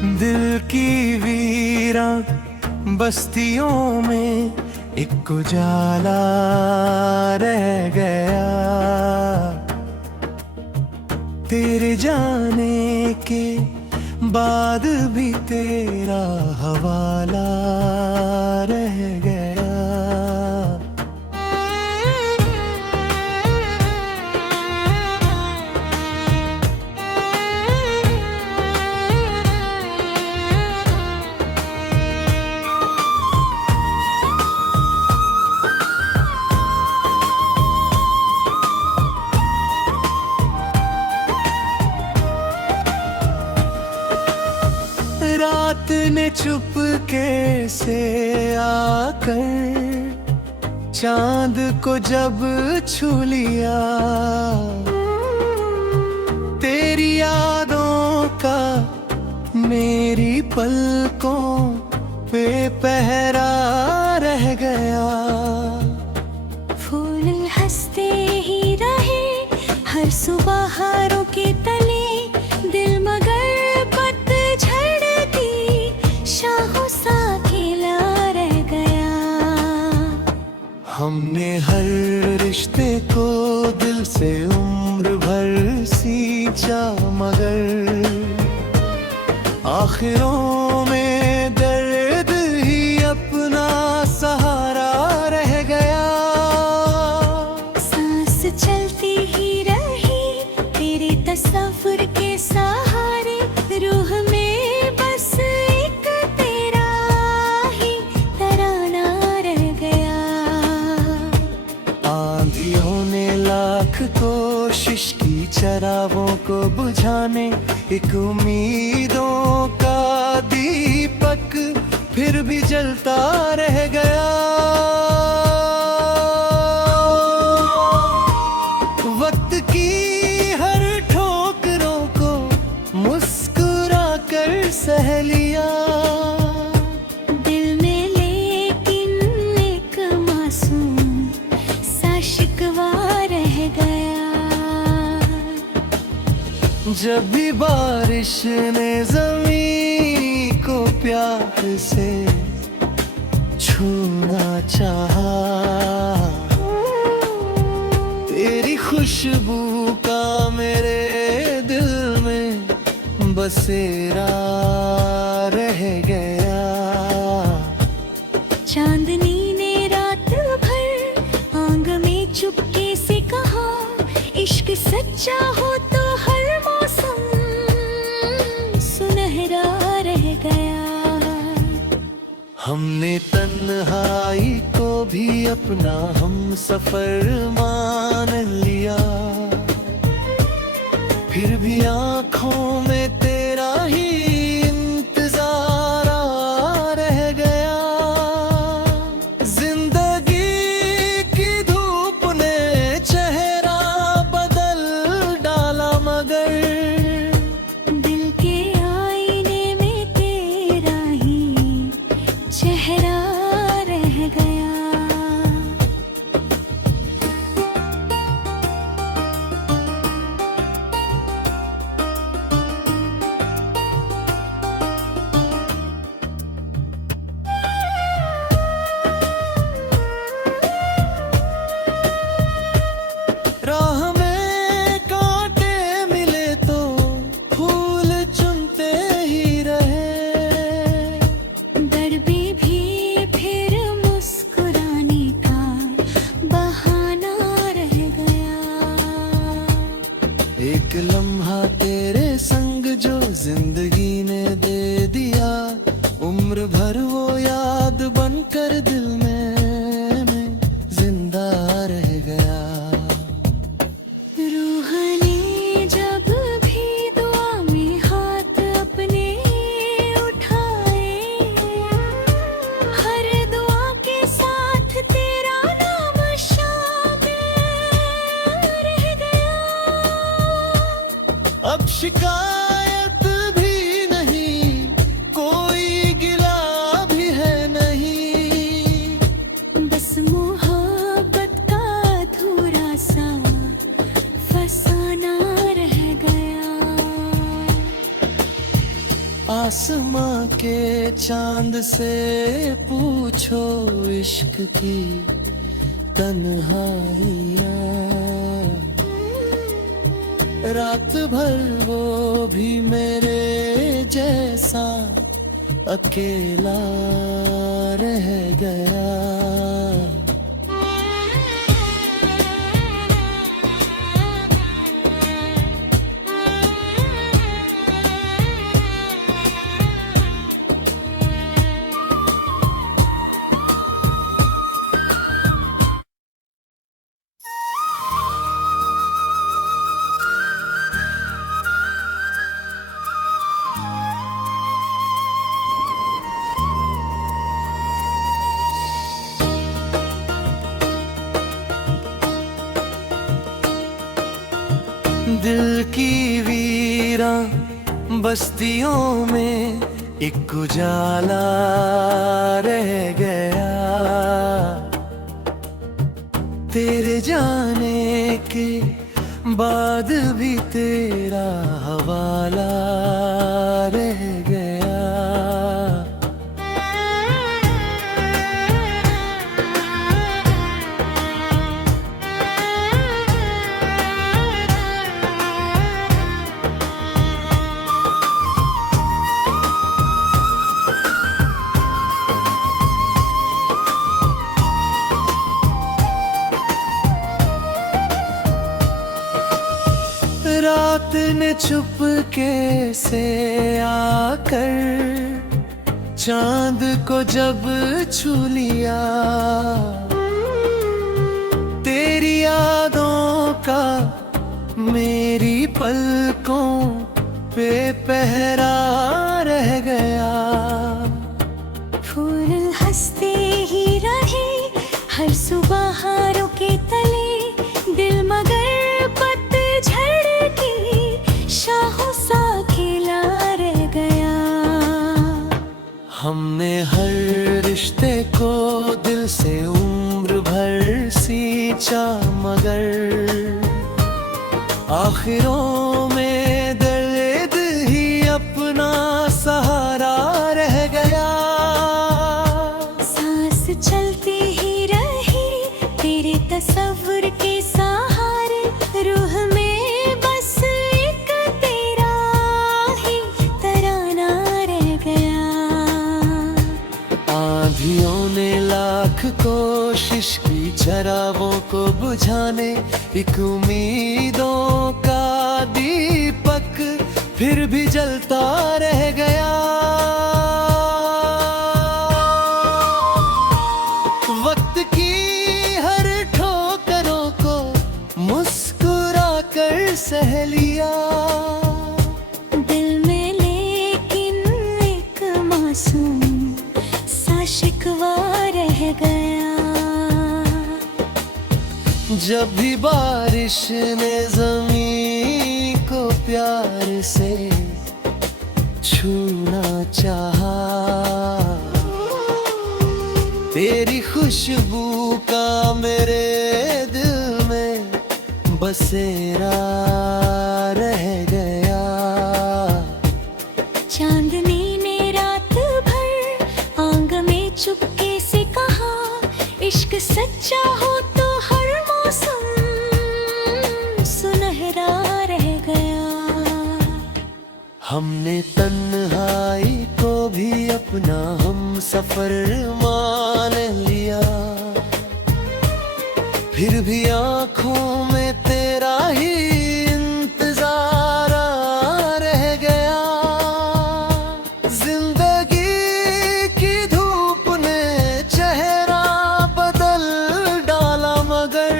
दिल की वीरा बस्तियों में एक उजाला रह गया। तेरे जाने के बाद भी तेरा हवाला रह गया। रात ने चुपके से आकर चांद को जब छू लिया, तेरी यादों का मेरी पलकों पे पहरा रह गया। फूल हंसते ही रहे हर सुबहारों के तले, दिल मगर हमने हर रिश्ते को दिल से उम्र भर सींचा, मगर आखिरों में दर्द ही अपना सहारा रह गया। सांस चलती ही रही तेरे तस्वीर के सहारे, रूह में बस एक तेरा ही तराना रह गया। आंधियों ने लाख कोशिश की चरागों को बुझाने, एक उम्मीदों का दीपक फिर भी जलता रह गया। वक्त की हर ठोकरों को मुस्कुरा कर सह लिया, दिल में लेकिन एक मासूम सा शिकवा रह गया। जब भी बारिश ने ज़मीन को प्यार से छूना चाहा, तेरी खुशबू का मेरे दिल में बसेरा रह गया। चांदनी ने रात भर आंग में चुपके से कहा, इश्क सच्चा हो तो हर मौसम सुनहरा रह गया। हमने तन्हाई को भी अपना हम सफर मान लिया, फिर भी आँखों में तेरा ही इंतजार रह गया। जिंदगी की धूप ने चेहरा बदल डाला, मगर दिल के आईने में तेरा ही चेहरा रह गया। राह में कांटे मिले तो फूल चुनते ही रहे, दरबे भी फिर मुस्कुराने का बहाना रह गया। एक लम्हा तेरे संग जो जिंदगी ने दे दिया, उम्र भर वो याद बनकर दिल में जिंदा रह गया। रूह ने जब भी दुआ में हाथ अपने उठाए, हर दुआ के साथ तेरा नाम शामिल रह गया। अब शिकायत भी नहीं, कोई गिला भी है नहीं, बस मोहब्बत का अधूरा सा फसाना रह गया। आसमां के चांद से पूछो इश्क की तन्हाइयाँ। रात भर वो भी मेरे जैसा अकेला रह गया। दिल की वीरा बस्तियों में एक उजाला रह गया। तेरे जाने के बाद भी तेरा हवाला रह गया। रात ने चुपके से आकर चांद को जब छू लिया। तेरी यादों का मेरी पलकों पे पहरा रह गया। फूल हंसते ही रहे हर सुबह हारों के तले, दिल मगर पतझड़ की शाहों सा खिला रह गया। हमने हर रिश्ते को दिल से उम्र भर सींचा, मगर आखिरों में दर्द ही अपना सहारा रह गया। सांस चलती ही रही तेरे तस्वुर के सहारे, रूह में बस एक तेरा ही तराना रह गया। आंधियों ने लाख कोशिश की चरागों को बुझाने, एक उम्मीदों का दीपक फिर भी जलता रह गया। वक्त की हर ठोकरों को मुस्कुरा कर सह लिया। दिल में लेकिन एक मासूम सा शिकवा रह गया। जब भी बारिश ने ज़मीं को प्यार से छूना चाहा, तेरी खुशबू का मेरे दिल में बसेरा रह गया। चांदनी ने रात भर आंग में चुपके से कहा, इश्क सच्चा हो तो हर मौसम सुनहरा रह गया। हमने तन्हाई को भी अपना हम सफर मान लिया, फिर भी आँखों में तेरा ही इंतजार रह गया। जिंदगी की धूप ने चेहरा बदल डाला, मगर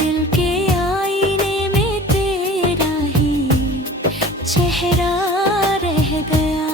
दिल के आईने में तेरा ही चेहरा रह गया।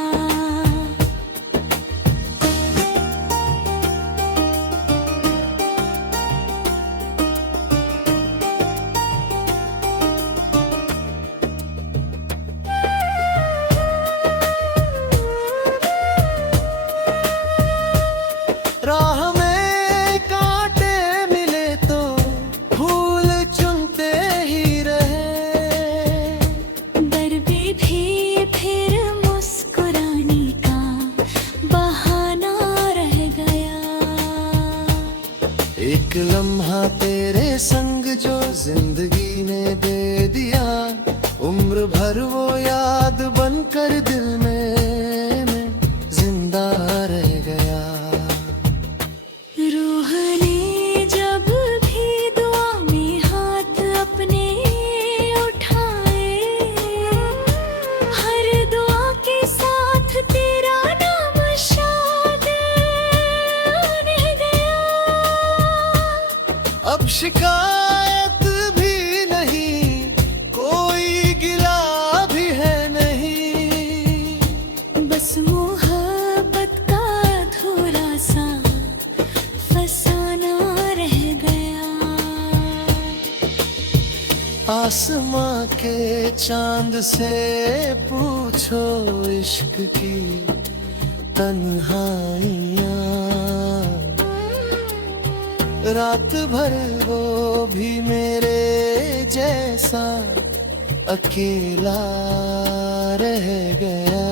शिकायत भी नहीं, कोई गिला भी है नहीं। बस मोहब्बत का थोड़ा सा फसाना रह गया। आसमां के चांद से पूछो इश्क की तन्हाइयाँ, रात भर वो भी मेरे जैसा अकेला रह गया।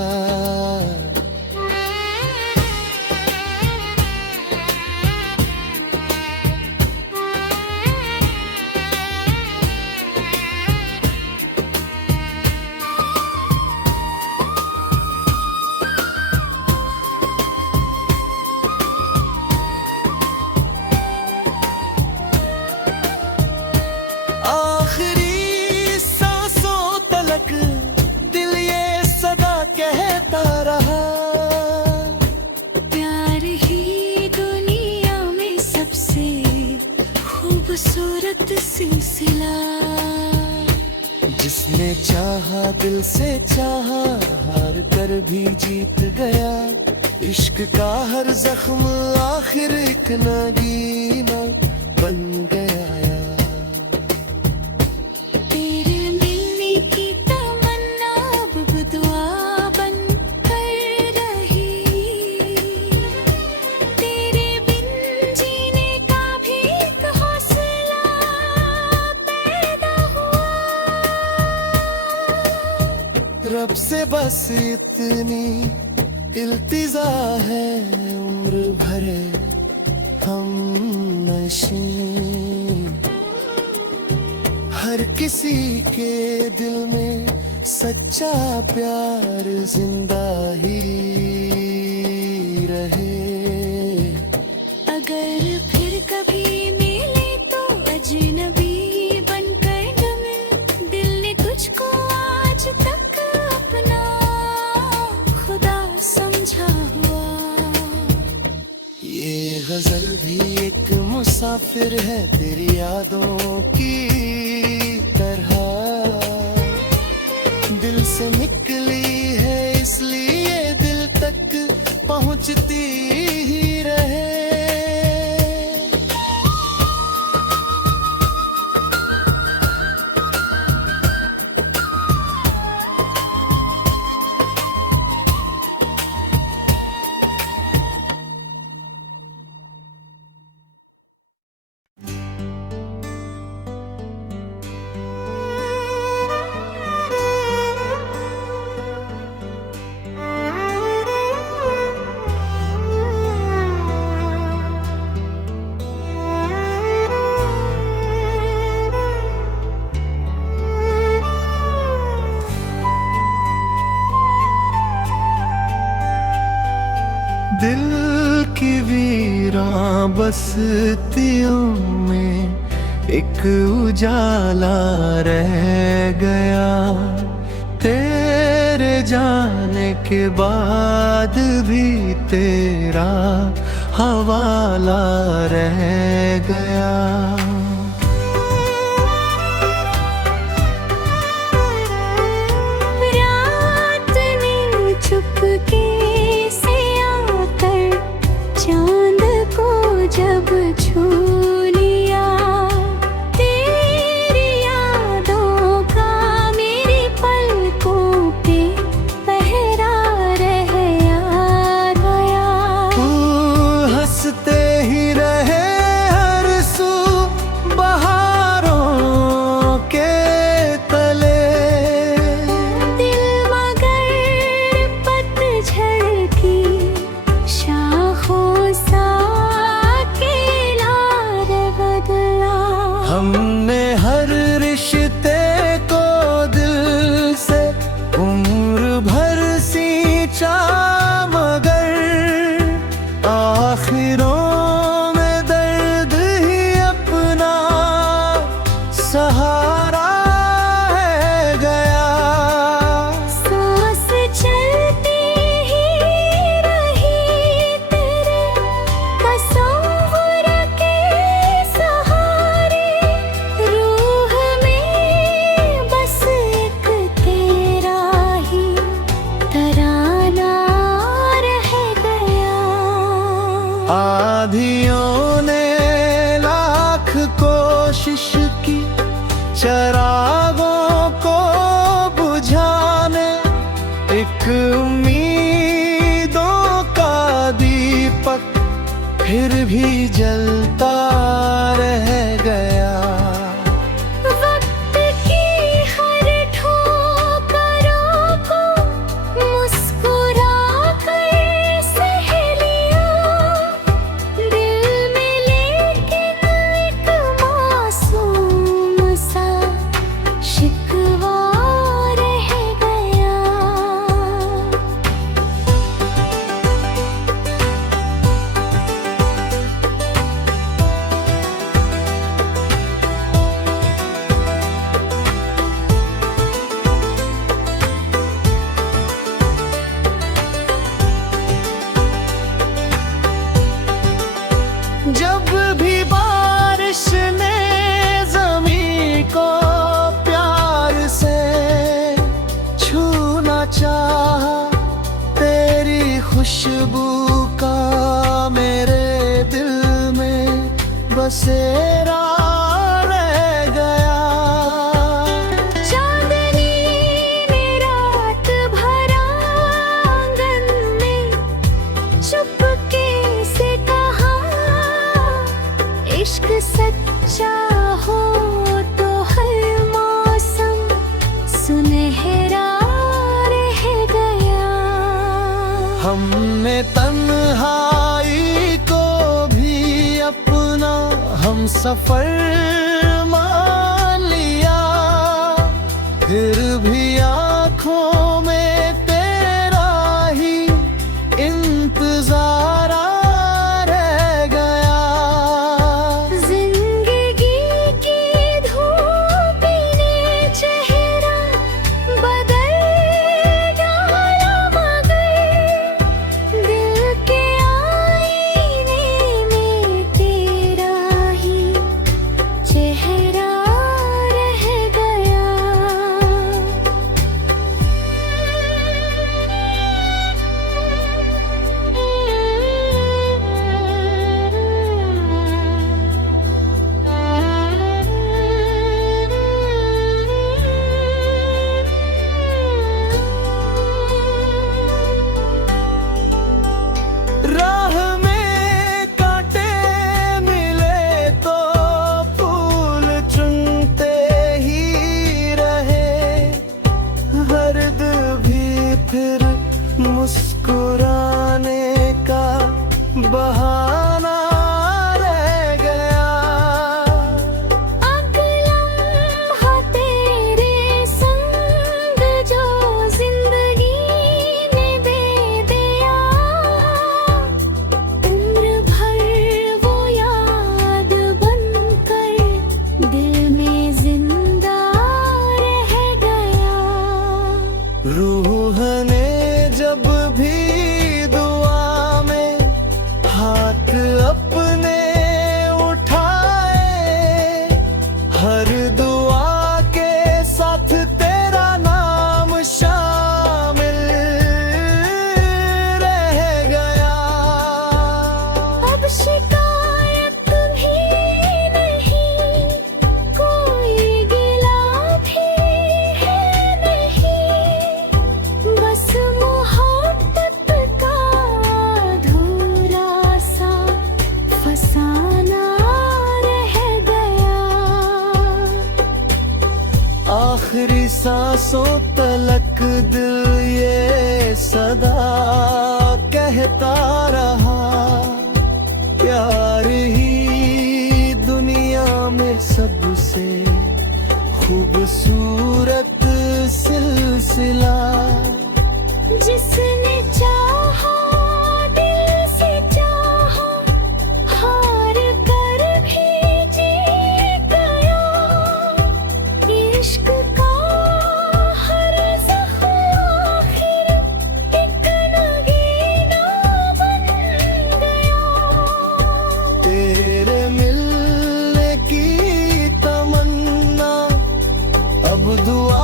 आखिरी सांसों तलक दिल ये सदा कहता रहा, प्यार ही दुनिया में सबसे खूबसूरत सिलसिला। जिसने चाहा दिल से चाहा, हार कर भी जीत गया। इश्क का हर जख्म आखिर एक नगीना बन गया। तेरे मिलने की तमन्ना अब दुआ बन कर रही। तेरे बिन जीने का भी एक हौसला पैदा हुआ। रब से बस इतनी इल्तिजा है, उम्र भर हम नशी। हर किसी के दिल में सच्चा प्यार जिंदा ही रहे। अगर फिर कभी मिले तो अजनबी बनकर न मिल। दिल ने तुझको आज तक अपना खुदा समझा हुआ। ये गजल भी एक मुसाफिर है तेरी यादों की तरह, दिल से निकली है इसलिए दिल तक पहुंचती ही रहे। दिल की वीरां बस्तियों में एक उजाला रह गया। तेरे जाने के बाद भी तेरा हवाला रह गया। रात ने चुपके से आकर चांद को जब छू लिया। तेरी यादों का मेरी पलकों पे पहरा रह गया। हंसते ही रहे हर सू भी जलता रह गया। वक्त की हर ठोकरों को मुस्कुरा कर सह लिया, दिल में लेकिन एक मासूम सा शिकवा रह गया। जब भी बारिश ने ज़मीं को प्यार से छूना चाहा, तेरी खुशबू का मेरे दिल में बसेरा रह गया। चांदनी ने रात भर आंगन में चुपके से कहा, इश्क सच्चा हो तो हर मौसम सुनहरा रह गया। हमने तन्हाई को भी अपना हम सफर मान लिया, फिर भी आँखों में तेरा ही इंतजार रह गया। जिंदगी की धूप ने चेहरा बदल डाला, मगर दिल के आईने में तेरा ही चेहरा रह गया। राह में कांटे मिले तो फूल चुनते ही रहे, हर्द भी फिर मुस्कुराने का बहाना रह गया। लम्हा तेरे संग जो जिंदगी ने दे दिया, उम्र भर वो याद बनकर दिल में जिंदा रह गया। रूह ने जब भी दुआ में हाथ अपने उठाए, हर दुआ के साथ तेरा नाम शामिल रह गया। अब शिकायत भी नहीं, कोई गिला भी है नहीं, बस मोहब्बत का अधूरा सा फसाना रह गया। आखिरी सांसों तलक दिल ये सदा कहता रहा, प्यार ही दुनिया में सबसे खूबसूरत सिलसिला। जिसने चाहा दिल से चाहा, हार कर भी जीत गया। इश्क का हर ज़ख्म आखिर एक नगीना बन गया। तेरे मिलने की तमन्ना अब दुआ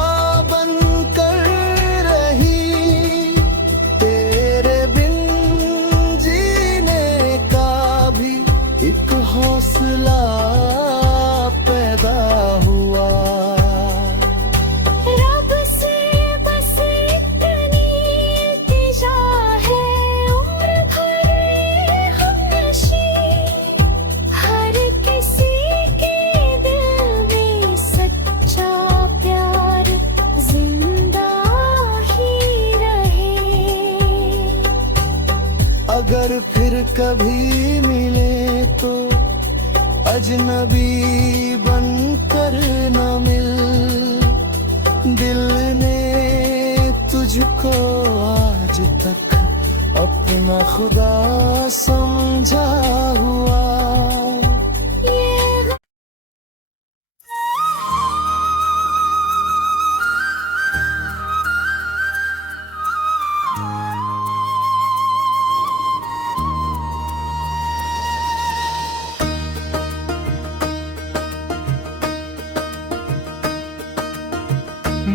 कभी मिले तो अजनबी बनकर न मिल। दिल ने तुझको आज तक अपना खुदा समझा हुआ।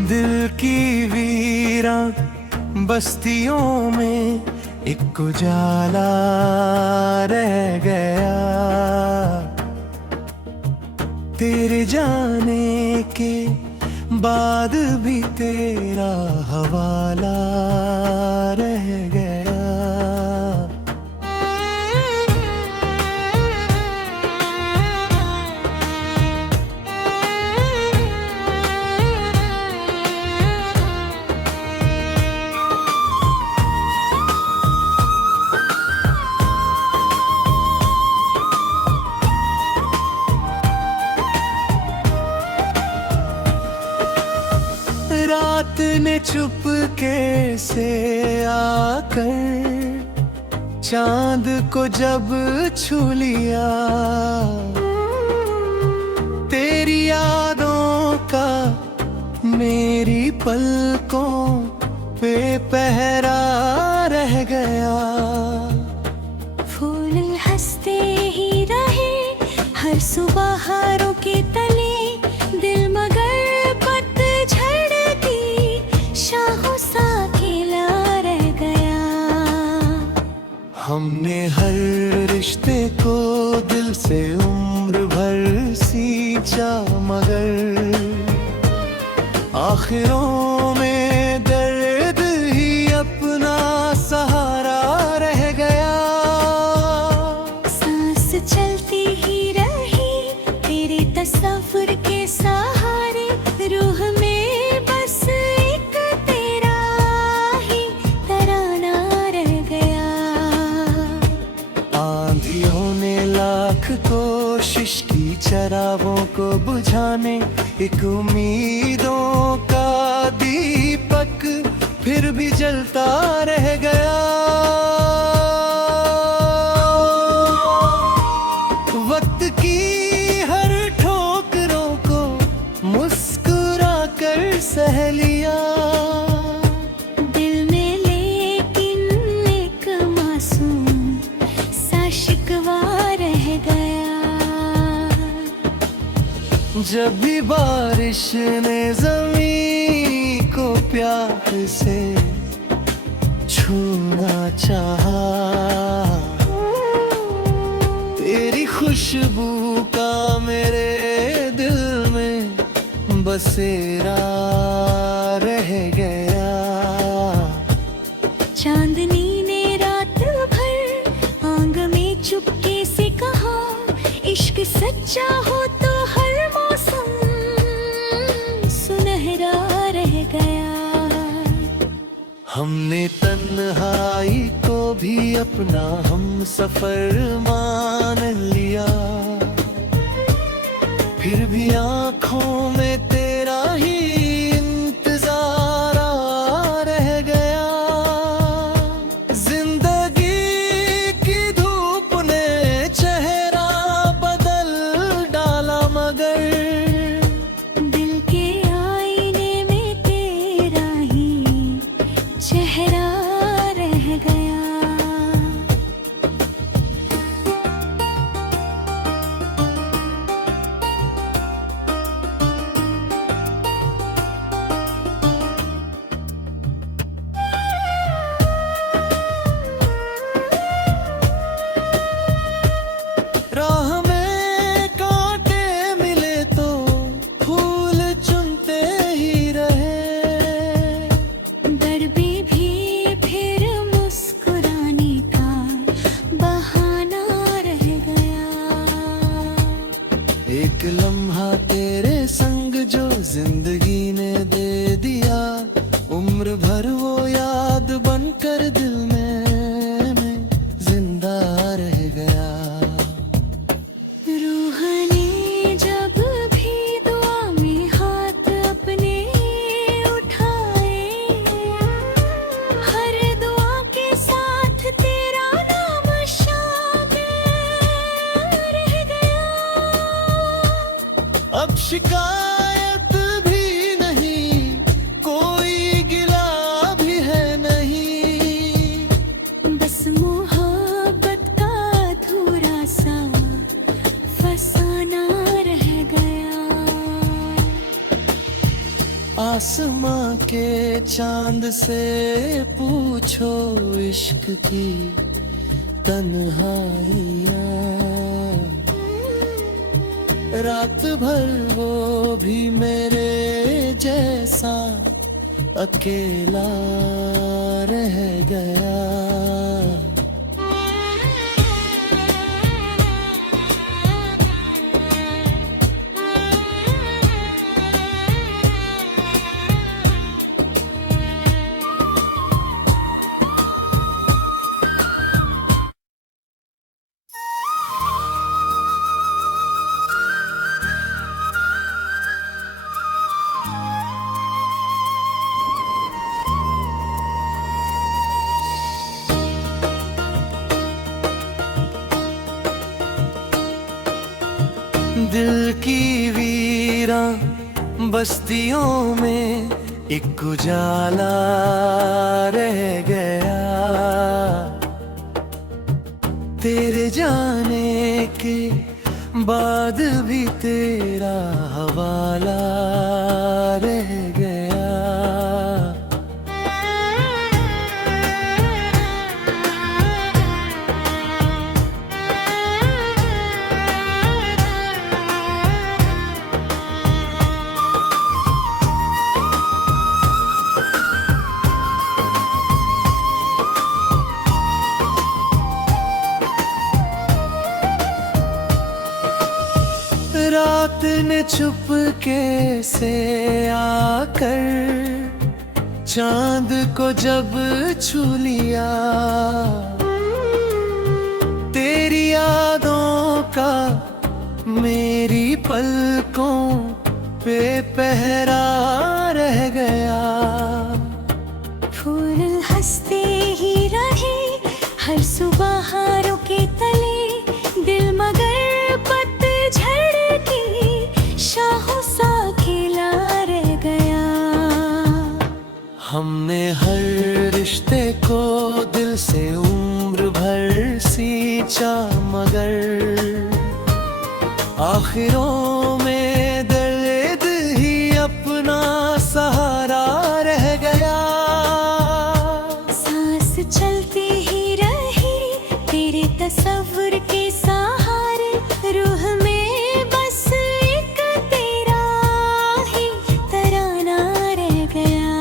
दिल की वीरान बस्तियों में एक उजाला रह गया। तेरे जाने के बाद भी तेरा हवाला रह गया। रात ने चुपके से आकर चांद को जब छू लिया। तेरी यादों का मेरी पलकों पे पहरा रह गया। फूल हंसते ही रहे हर सुबह हारों के तले, दिल मगर हमने हर रिश्ते को दिल से उम्र भर सींचा, मगर आखिरों में दर्द ही अपना सहारा रह गया। सांस चलती ही रही तेरे तस्वीर के सहारे, रूह में बस एक तेरा ही तराना रह गया। आंधियों ने लाख कोशिश की चरागों को बुझाने, एक उम्मीदों का दीपक फिर भी जलता रह गया। वक्त की हर ठोकरों को मुस्कुरा कर सह लिया। दिल में लेकिन एक मासूम सा शिकवा रह गया। जब भी बारिश ने ज़मीं को प्यार से छूना चाहा, तेरी खुशबू का मेरे दिल में बसेरा रह गया। चांदनी ने रात भर आंग में चुपके से कहा, इश्क सच्चा हो तो हर मौसम सुनहरा रह गया। हमने तन्हाई को भी अपना हम सफर मान लिया, फिर भी आँखों में तेरा ही इंतजार रह गया। जिंदगी की धूप ने चेहरा बदल डाला, मगर दिल के आईने में तेरा ही चेहरा रह गया। आसमां के चांद से पूछो इश्क की तन्हाइयाँ। रात भर वो भी मेरे जैसा अकेला रह गया। दिल की वीरा बस्तियों में एक उजाला रह गया। तेरे जाने के बाद भी तेरा हवाला रह गया। रात ने चुपके से आकर चांद को जब छू लिया। तेरी यादों का मेरी पलकों पे पहरा रह गया। फूल हंसते ही रहे हर सुबह हारों के तले, दिल मगर पतझड़ की शाहों सा खिला रह गया। हमने हर रिश्ते को दिल से उम्र भर सींचा, मगर आखिरों में दर्द ही अपना सहारा रह गया। सांस चलती ही रही तेरे तस्वीर के सहारे, रूह में बस एक तेरा ही तराना रह गया।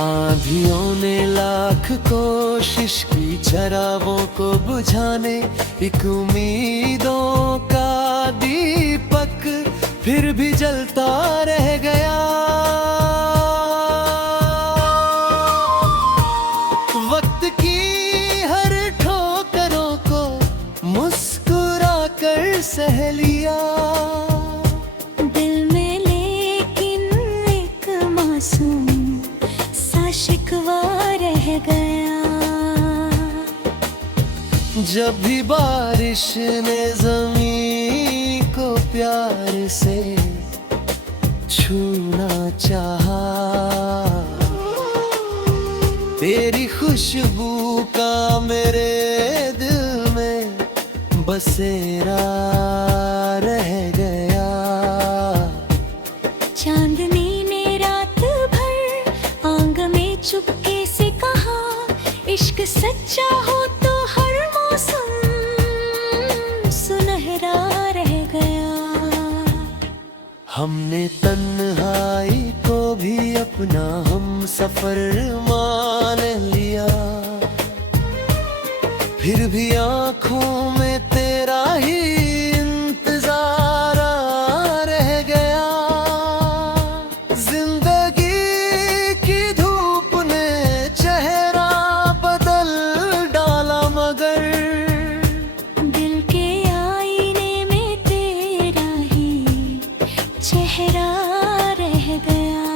आंधियों ने लाख कोशिश की चरागों को बुझाने, एक उम्मीदों का दीपक फिर भी जलता रह गया। वक्त की हर ठोकरों को मुस्कुरा कर सह लिया। दिल में लेकिन एक मासूम सा शिकवा रह गया। जब भी बारिश ने ज़मीं को प्यार से छूना चाहा, तेरी खुशबू का मेरे दिल में बसेरा रह गया। चांदनी ने रात भर आंग में चुपके से कहा, इश्क सच्चा हो तो हर मौसम सुनहरा रह गया। हमने तन्हाई को भी अपना हम सफर मान लिया, फिर भी आँखों में तेरा ही इंतजार रह गया। जिंदगी की धूप ने चेहरा बदल डाला, मगर दिल के आईने में तेरा ही चेहरा रह गया।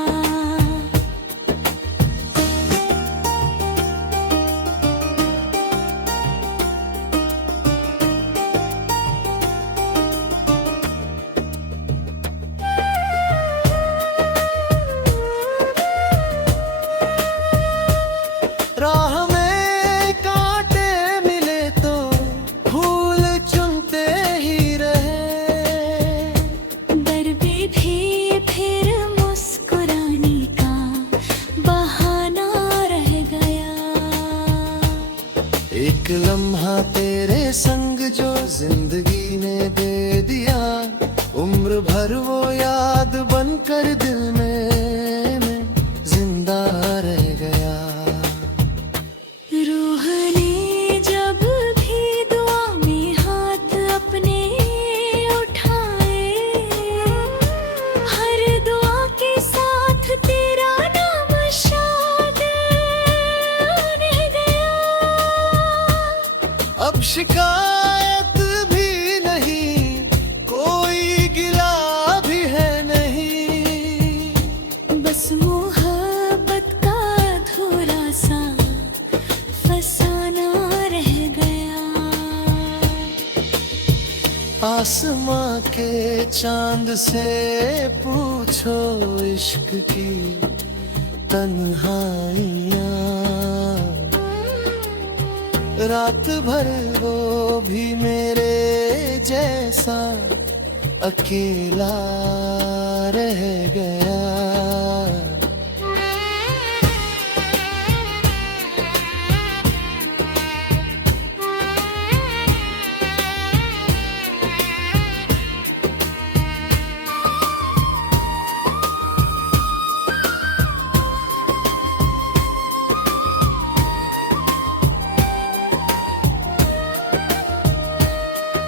एक लम्हा तेरे संग जो जिंदगी ने दे दिया, उम्र भर वो याद बनकर दिल में जिंदा रह गया। रूह ने जब भी दुआ में हाथ अपने उठाए, हर दुआ के साथ तेरा नाम शाद रह गया। अब शिकायत भी नहीं, कोई गिला भी है नहीं, बस मोहब्बत का थोड़ा सा फसाना रह गया। आसमां के चांद से पूछो इश्क की तन्हाइयाँ, रात भर वो भी मेरे जैसा अकेला रह गया।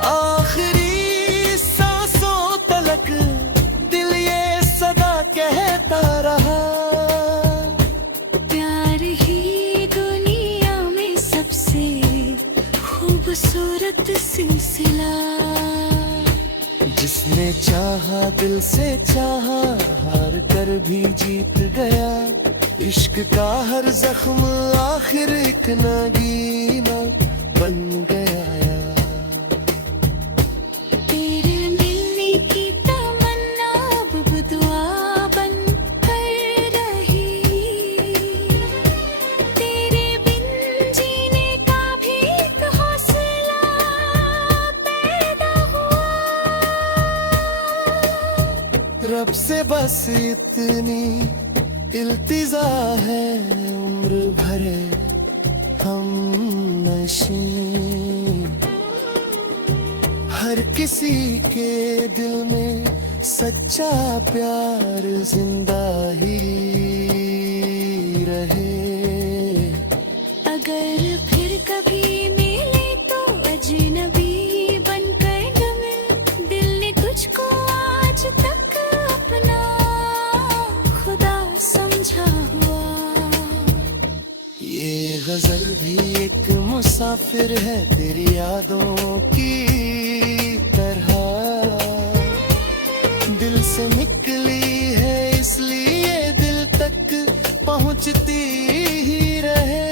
आखिरी सांसों तलक दिल ये सदा कहता रहा, प्यार ही दुनिया में सबसे खूबसूरत सिलसिला। जिसने चाहा दिल से चाहा, हार कर भी जीत गया। इश्क का हर जख्म आखिर एक नगीना बन गया। तेरे मिलने की तमन्ना अब दुआ बन कर रही, तेरे बिन जीने का भी एक हौसला पैदा हुआ। रब से बस इतनी इल्तिजा है, उम्र भरे हम नशी, हर किसी के दिल में सच्चा प्यार जिंदा ही रहे। अगर फिर कभी मिले तो अजनबी बनकर न मिल, दिल ने तुझको आज तक अपना खुदा समझा हुआ। ये गजल भी एक मुसाफिर है तेरी यादों की तरह, दिल से निकली है इसलिए दिल तक पहुंचती ही रहे।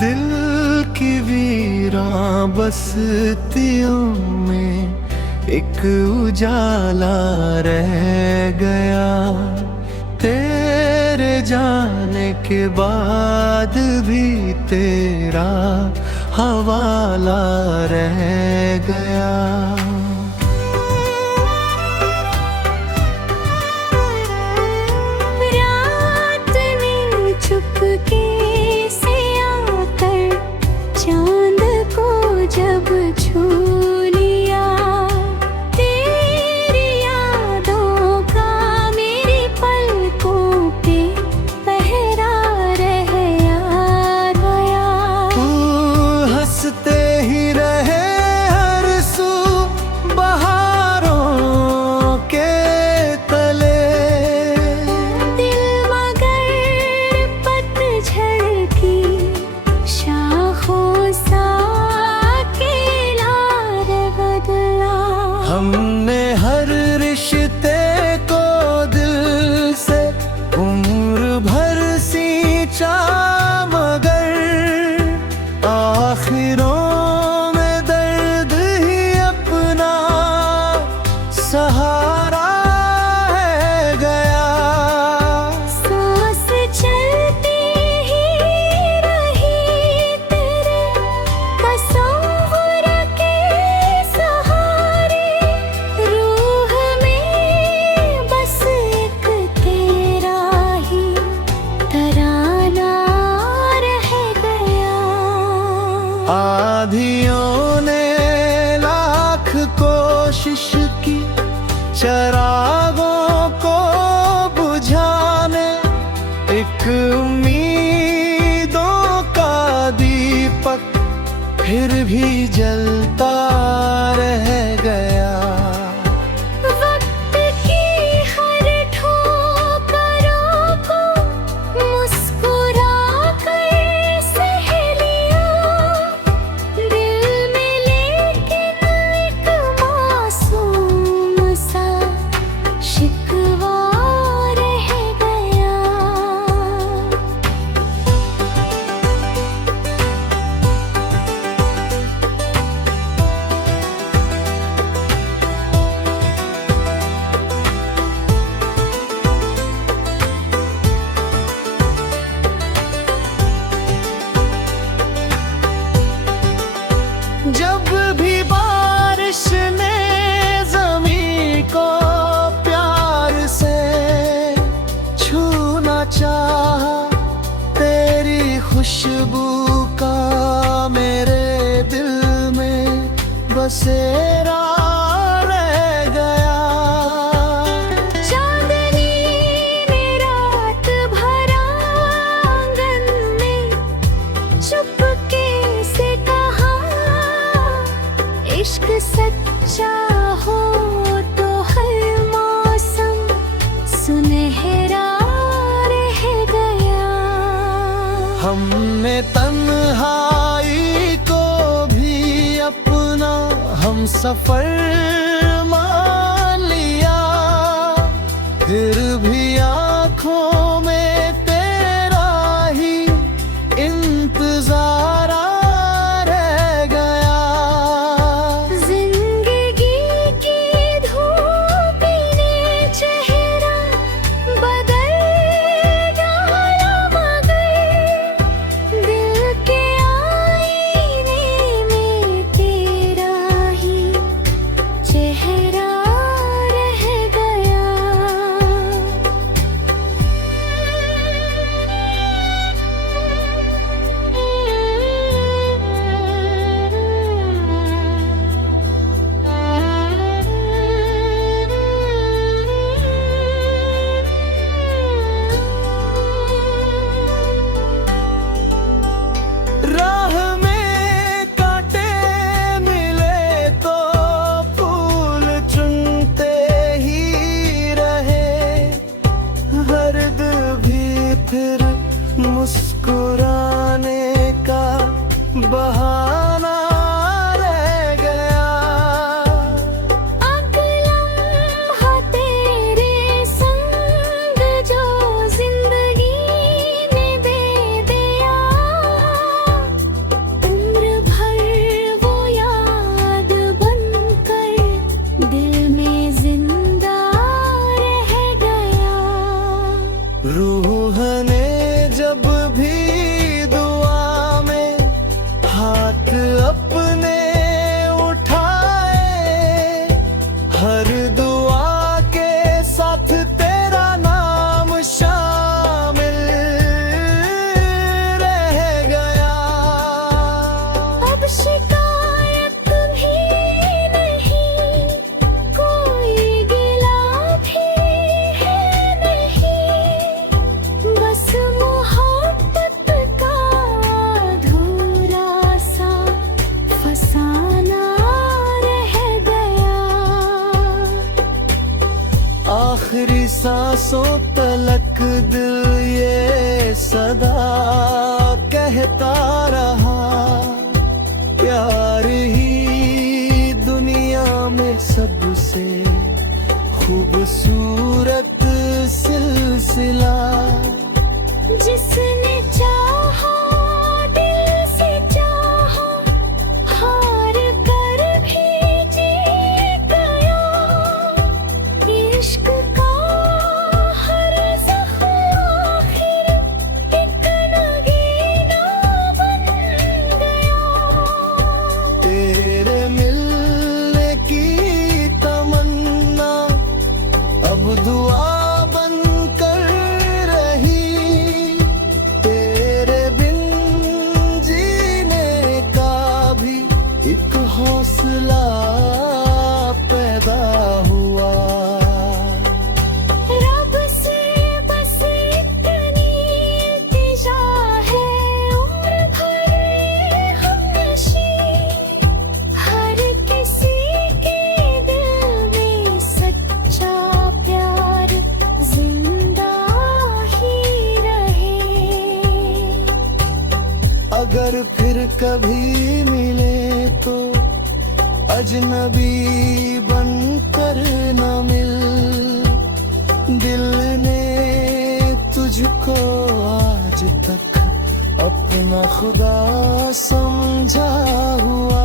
दिल की वीरां बस्तियों में एक उजाला रह गया, तेरे जाने के बाद भी तेरा हवाला रह गया। रात ने चुपके से आकर चांद को जब छू लिया, तेरी यादों का मेरी पलकों पे पहरा रह गया। हंसते ही रहे हर सू साथियों ने लाख कोशिश की चरागों को बुझाने, एक उम्मीदों का दीपक फिर भी जलता रह गया। वक्त की हर ठोकरों को मुस्कुरा कर सह लिया, दिल में लेकिन एक मासूम सा शिकवा रह गया। जब भी बारिश ने ज़मीं को प्यार से छूना चाहा, तेरी खुशबू का मेरे दिल में बसेरा रह गया। चांदनी ने रात भर आंगन में चुपके से कहा, इश्क सच्चा हो तो हर मौसम सुनहरा रह गया। हमने तन्हाई को भी अपना हम सफर मान लिया, फिर भी आँखों में तेरा ही इंतजार रह गया। जिंदगी की धूप ने चेहरा बदल डाला, मगर दिल के आईने में तेरा ही चेहरा रह गया। राह में कांटे मिले तो फूल चुनते ही रहे, हर्द भी फिर मुस्कुराने का बहाना रह गया। अब लम्हा तेरे संग जो जिंदगी ने दे दिया, उम्र भर वो याद बनकर दिल में जिंदा रह गया। रूह ने जब भी दुआ में हाथ अपने उठाए, हर दुआ के साथ तेरा नाम शामिल रह गया। अब शिकायत भी नहीं, कोई गिला भी है नहीं, बस मोहब्बत का अधूरा सा फसाना रह गया। आखिरी सांसों तलक दिल ये सदा कहता रहा, प्यार ही दुनिया में सबसे खूबसूरत सिलसिला। जिसने चाहा दिल से चाहा, हार कर भी जीत गया। इश्क का हर ज़ख्म आखिर एक नगीना बन अगर फिर कभी मिले तो अजनबी बनकर न मिल। दिल ने तुझको आज तक अपना खुदा समझा हुआ।